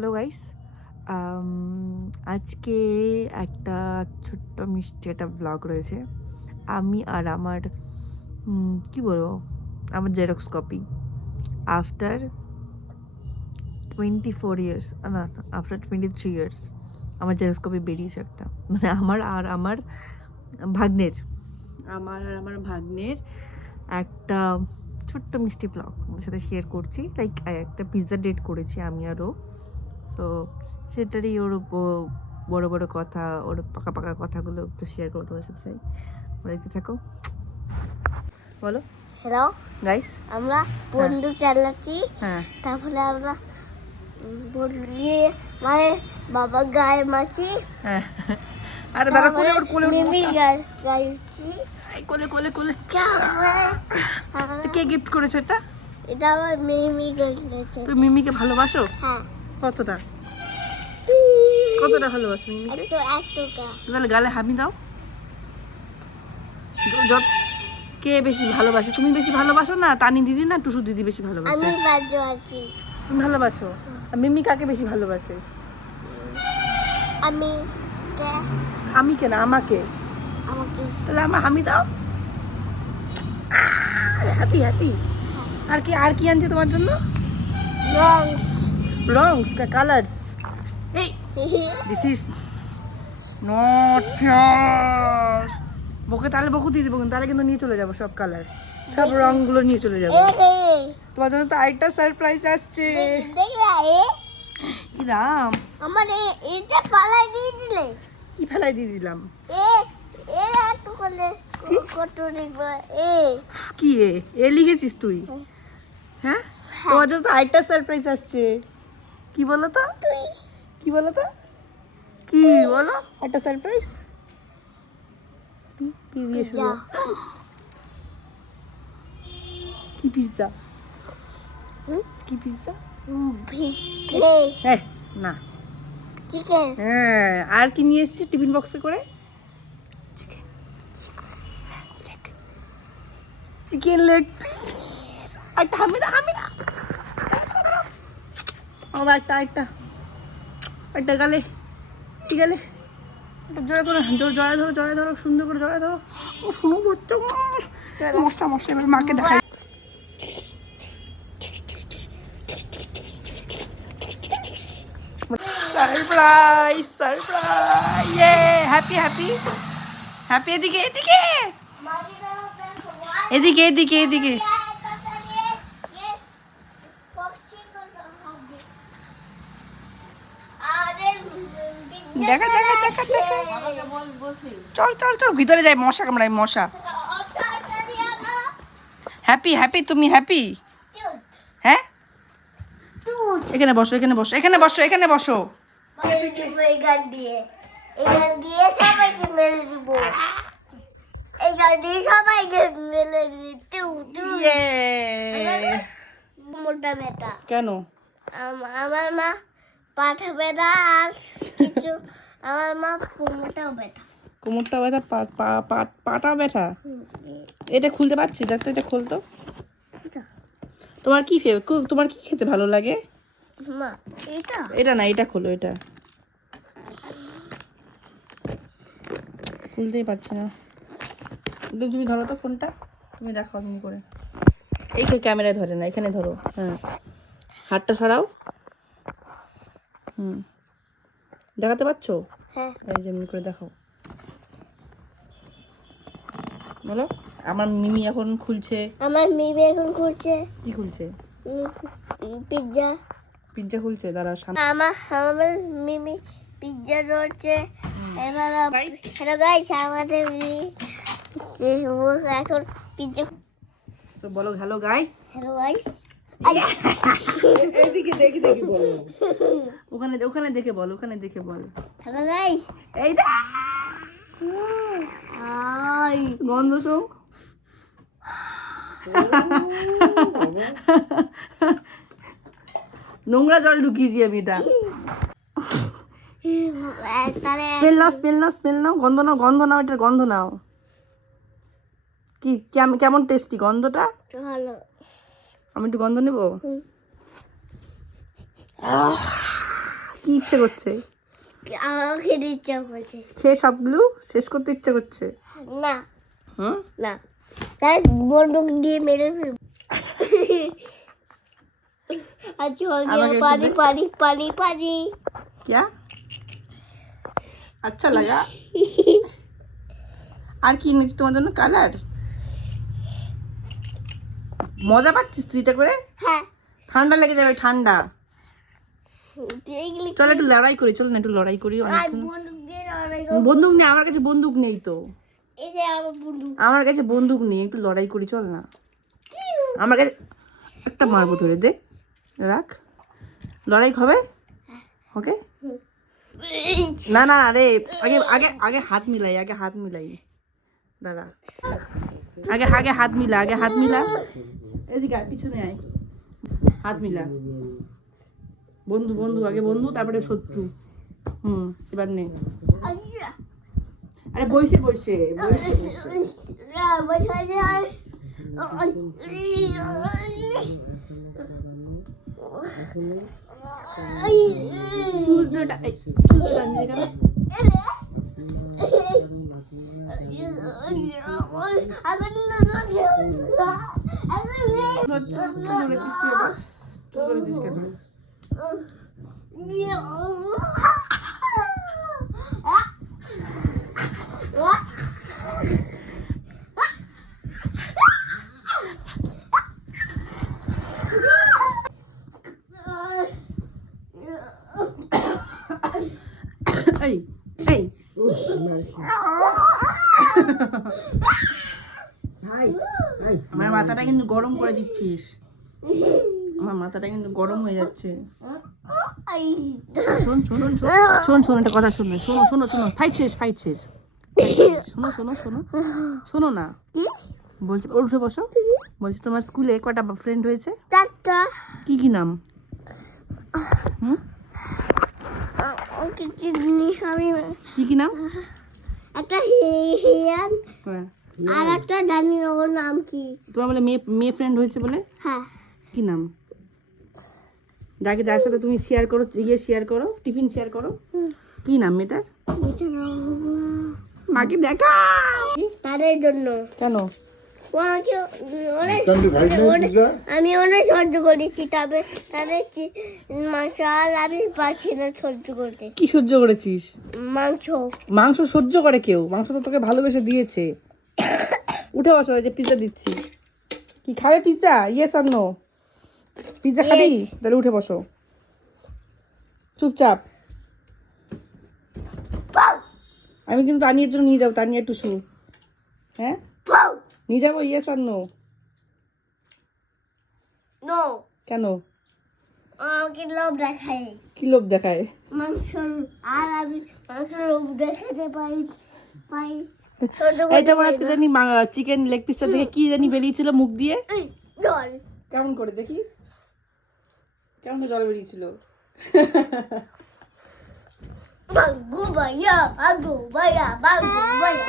Hello guys, আজকে একটা ছোট্ট মিষ্টি একটা ব্লগ রয়েছে। আমি আর আমার কি বলবো, আমার জেরক্স কপি আফটার 24 ইয়ার্স, না আফটার 23 ইয়ার্স আমার জেরক্স কপি বেরিয়েছে একটা, মানে আমার ভাগ্নের আমার ভাগ্নের একটা ছোট্ট মিষ্টি ব্লগ ওর সাথে শেয়ার করছি। লাইক একটা পিৎজা ডেট করেছি আমি আরও, সো সেটারই ওর বড় বড় কথা, ওর পাকা পাকা কথাগুলো একটু শেয়ার করতে তোমার সাথে চাই। দেখতে থাকো, বলো। হ্যালো গাইস, আমরা বন্ধু চালাচ্ছি। হ্যাঁ তারপরে আমরা বলিয়ে মানে বাবা গায়ে মাছি। হ্যাঁ, আরে দাঁড়া, কোলে ওর কোলে মিমি গাইছি। কোলে কোলে কোলে। তারপরে কে গিফট করেছে এটা? এটা আমার মিমি গাইছে। তুই মিমিকে ভালোবাসো? হ্যাঁ। কতটা কতটা ভালোবাসো মিমিকে? এতটা। তাহলে গালে হামি দাও। কে বেশি ভালোবাসে? তুমি বেশি ভালোবাসো না তানি দিদি না টুসু দিদি বেশি ভালোবাসে? আমি বাজু আছি। তুমি ভালোবাসো? আর মিমি কাকে বেশি ভালোবাসে? আমি আমি কেন, আমাকে। আমাকে তাহলে আমার হামি দাও। Happy happy. আর কি আনছে তোমার জন্য? রংস কালার্স। এই দিস ইজ নট ফেয়ার। তাহলে বকু দিয়ে দেবো, তাহলে কিন্তু নিয়ে চলে যাবো সব কালার, সব রংগুলো নিয়ে চলে যাবো। তোমার জন্য তো আরেকটা সারপ্রাইজ আসছে। রাম, আমার এটা পালাই দিয়ে দিলে। কি ফেলাই দিয়ে দিলাম? কি এ লিখেছিস তুই? হ্যাঁ, তোমার জন্য তো আরেকটা সারপ্রাইজ আসছে। কি বলো তো? কি বলো তো? কি বলো? একটা সারপ্রাইজ কি দিয়ে শুরু? কি পিৎজা? কি পিৎজা? না, চিকেন। হ্যাঁ, আর কি নিয়ে এসেছি টিফিন বক্সে করে? Chicken leg piece. একটা হামিদা আমার একটা গালে, কি গালে? জড়ায় ধরো সুন্দর করে জড়ায় ধরো। ও শুনো পড়তো মশা এবার মাকে দেখাই। সারপ্রাইজ ইয়ে, হ্যাপি এদিকে দেখা চল ভিতরে যাই, মশা কামড়াই মশা। হ্যাপি তুমি হ্যাপি? হ্যাঁ, এখানে বসো এই গান দিয়ে সবাইকে মেলে দিব। এই গান দিয়ে সবাইকে মেলে দিব। মোটা বেটা কেন? আমার মা পাঠা বেটা আর কিছু। আমার মা কোমরটা ব্যথা, পাটা ব্যথা। এটা খুলতে পারছি? দেখতো, এটা খুলতো। তোমার কি খেতে ভালো লাগে? মা এটা না, এটা খোলো। এটা খুলতেই পারছি না। তুমি ধরো তো ফোনটা, তুমি দেখাও তুমি করে। এই তো ক্যামেরায় ধরে না, এখানে ধরো। হ্যাঁ, হাতটা সরাও। দেখাতে পারছো? হ্যাঁ। এই যেমন করে দেখাও, বলো। আমার মিমি এখন খুলছে। কি খুলছে? পিৎজা খুলছে। দাঁড়াও, আমার মিমি পিৎজা রয়েছে। এবার হ্যালো গাইস, আমাদের এখন পিৎজা। তো বলো হ্যালো গাইস। এদিকে দেখে বলো। ওখানে দেখে বলো। হ্যালো গাইস, এই দা গন্ধ শোক। নোংরা জল ঢুকিয়েছি আমি। এটা স্মেল নাও, গন্ধ নাও, এটার গন্ধ নাও। কি কেমন টেস্টি গন্ধটা? ভালো। আমি একটু গন্ধ নেবো। কি ইচ্ছে করছে? আমার খেতে ইচ্ছা করছে। খেয়ে সবগুলো শেষ করতে ইচ্ছে করছে? না হুম, না, তাই বন্দুক দিয়ে মেরে ফেলব। আচ্ছা हो गया, আমাকে একটু पानी দে। पानी पानी पानी। क्या अच्छा लगा? আর কি এনেছি তোমার জন্য? কালার। মজা পাচ্ছিস তুই এটা করে? হ্যাঁ ঠান্ডা লেগে যাবে, ঠান্ডা। দেখলি চল একটু লড়াই করি, চল না একটু লড়াই করি। আর অনেকক্ষণ বন্দুক দিয়ে লড়াই করব। বন্দুক নেই আমার কাছে, বন্দুক নেই তো। এই যে আমার বন্দুক। আমার কাছে বন্দুক নেই, একটু লড়াই করি চল না। আমার কাছে একটা মারবো ধরে, দে রাখ। লড়াই হবে? ওকে। না না আরে, আগে আগে আগে হাত মিলাই, আগে হাত মিলাই। দাঁড়া, আগে আগে হাত মিলা, আগে হাত মিলা। এদিকে আয়, পিছনে আয়। হাত মিলা। বন্ধু বন্ধু, আগে বন্ধু তারপরে শত্রু। এবার নে। আরে বসে বসে বসে বসে। না বসে যায়। চুল দুটা, এই, চুল দুটা নিয়ে গেল। চুল ধরেছিস তুই আবার? চুল ধরেছিস কেন? এই এই আমার মাথাটা কিন্তু গরম করে দিচ্ছিস, আমার মাথাটা কিন্তু গরম হয়ে যাচ্ছে। শোন শোন শোন শোন শোন একটা কথা শোন, শোনো শোনো শোনো, ফাইট শেষ, ফাইট শেষ। শোনো শোনো শোনো শোনো না, বলছি ওর উঠে বসো। বলছি তোমার স্কুলে কটা ফ্রেন্ড হয়েছে? চারটা। কি কি নাম? হুম, আমি কি কি নাম? একটা হিয়ান হ্যাঁ, আর একটা জানি না ওর নাম কি। তোমার বলে মেয়ে মেয়ে ফ্রেন্ড হয়েছে বলে? হ্যাঁ কি নাম? যাকে যার সাথে তুমি শেয়ার করো, শেয়ার করো, টিফিন শেয়ার করো, কি নাম মেয়েটার? মাকে দেখা। তাদের জন্য কেন? ও আমাকে আমি অনেক সহ্য করেছি, তবে তাদের মাংস আর আমি পারছি না সহ্য করতে। কি সহ্য করেছিস? মাংস। মাংস সহ্য করে কেউ? মাংস তো তোকে ভালোবেসে দিয়েছে। উঠে বসো, এই যে পিৎজা দিচ্ছি। কি খাবে পিৎজা? ইয়েস আর নো? পিৎজা খাবি? Yes. তাহলে উঠে বসো চুপচাপ। আমি কিন্তু তানিয়ার জন্য নিয়ে যাবো, তানিয়া একটু শু। হ্যাঁ নিয়ে যাবো, ইয়েস আর নো? নো। কেন? আমাকে লোভ দেখায় কি লোভ দেখায়? মাংস, আর আমি মাংস লোভ দেখাতে পাই পাই। এই তোমার আজকে জানি চিকেন লেগ পিসটা থেকে কি জানি বেরিয়েছিল মুখ দিয়ে? জল। কেমন করে দেখি, কেমন করে জল বেরিয়েছিল? বাঙ্গু ভাইয়া, বাঙ্গু ভাইয়া, বাঙ্গু ভাইয়া।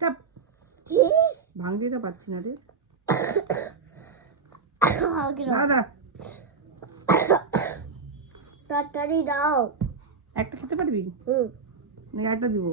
চাপ, ভাঙতে তো পারছি না রে। দাঁড়া দাঁড়া, তাড়াতাড়ি দাও। একটা খেতে পারবি? নাকি একটা দিব?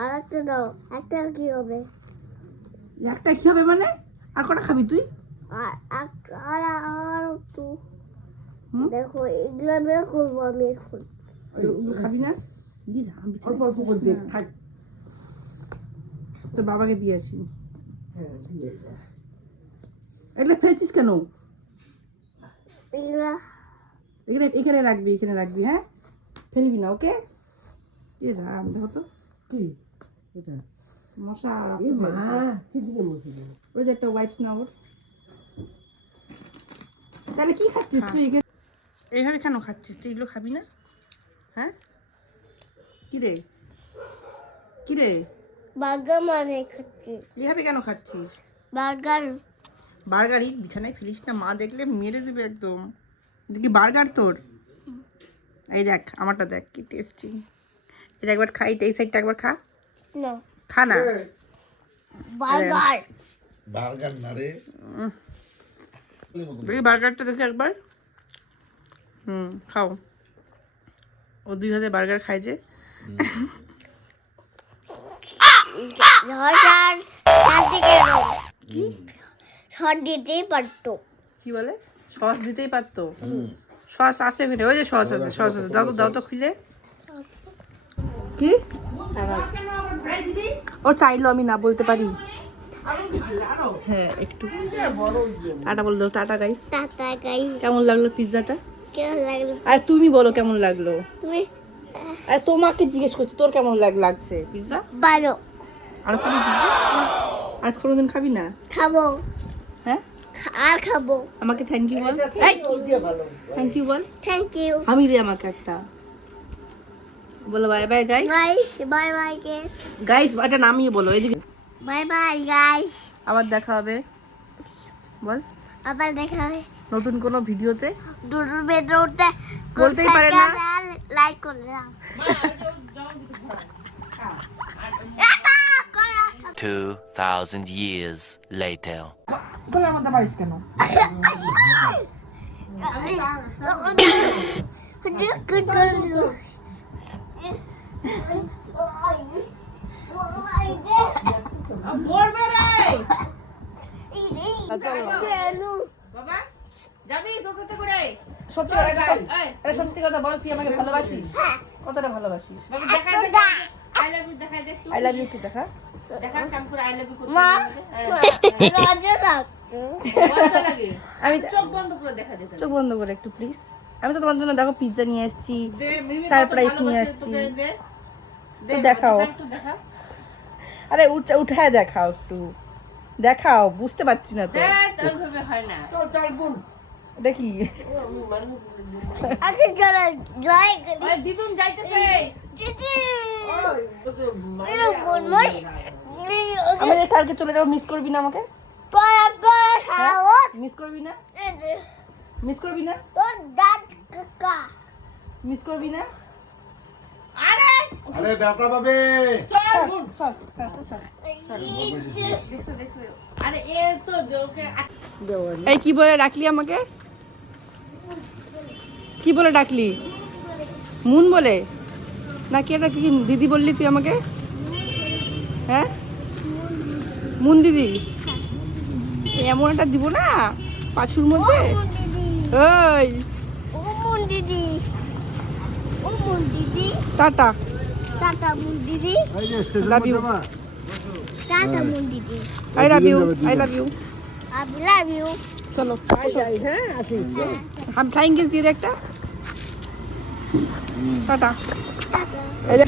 আর একটা দাও। একটা কি হবে? একটা কি হবে মানে? আর কটা খাবি তুই? আর একটু হুম? দেখো, এগুলো বের করবো আমি এখন। ওগুলো খাবি না? অল্প অল্প করে দে, থাক। তোর বাবাকে দিয়ে আসি। এগুলো ফেলছিস কেন? এগুলা এখানে এখানে রাখবি, এখানে রাখবি, হ্যাঁ ফেলবি না, ওকে? এ রাম, দেখো তো কি এটা মশা। ওই যে একটা ওয়াইপস না ওর। তাহলে কি খাচ্ছিস তুই? এইভাবে কেন খাচ্ছিস তুই? এগুলো খাবি না? হ্যাঁ কিরে, কিরে বার্গার মানে খাচ্ছি। এইভাবে কেন খাচ্ছিস? বার্গার। বার্গারই বিছানায় ফেলিস না, মা দেখলে মেরে দেবে একদম। দেখি বার্গার তোর। এই দেখ আমারটা, দেখ কি টেস্টি। এটা একবার খা, এই সাইডটা একবার খা। না খা না। বার্গার। বার্গার না রে, দেখি বার্গারটা দেখি একবার। খাও। ও 2 হাতে বার্গার খায় যে। কি সস দিতেই পারতো। কি বলে? সস দিতেই পারতো। সস আছে এখানে, ওই যে সস আছে, সস আছে, দাও তো, দাও তো খুলে। কি ও চাইলো আমি না বলতে পারি? হ্যাঁ একটু টাটা বলে দাও। Tata guys. Tata guys. কেমন লাগলো পিৎজাটা? কেমন লাগলো? আর তুমি বলো কেমন লাগলো? তুমি আর তোমাকে জিজ্ঞেস করছি তোর কেমন লাগছে পিৎজা? ভালো। আর খাবি পিৎজা? আর কোনোদিন খাবি না? খাবো। হ্যাঁ আর খাবো। আমাকে থ্যাংক ইউ বল। থ্যাংক ইউ বল। থ্যাংক ইউ আমি দে আমাকে একটা বলো। Bye bye guys. Guys. Bye bye guys. Guys এটা নামিয়ে বলো এদিকে। Bye bye guys. আবার দেখা হবে বল। আবার দেখা হবে নতুন কোনো ভিডিওতে। দুটো ভিডিওতে বলতেই পারে না। লাইক করে দাও। 2,000 years later. বলে আমাদের পারিস কেন? বাবা যাবি টোটোতে করে? সত্যি সত্যি কথা বল, তুই আমাকে ভালোবাসিস? কতটা ভালোবাসিস? আই লাভ ইউ কি দেখা? আমি চোখ বন্ধ করে একটু প্লিজ। আমি তো তোমার জন্য দেখো পিৎজা নিয়ে আসছি, সারপ্রাইজ নিয়ে আসছি। দেখাও। আরে উঠায় দেখাও, একটু দেখাও, বুঝতে পারছি না তো। দেখি আমাদের কালকে চলে যাবো, মিস করবি না আমাকে? মিস করবি না? মিস করবি না? মিস করবি না? আরে ব্যথা পাবে। এই কি বলে ডাকলি আমাকে? কি বলে ডাকলি? মুন বলে নাকি এটা কি দিদি বললি তুই আমাকে? হ্যাঁ মুন দিদি। এমন একটা দিব না পাঁচুর মধ্যে। ওই টাটা। টাটা মুন দিদি। Love you. টাটা মুন দিদি। I love you. I love you. I love you. চলো হ্যাঁ আসি। আমি ফ্লাইং কিস দিয়ে দে একটা। টাটা। এই যে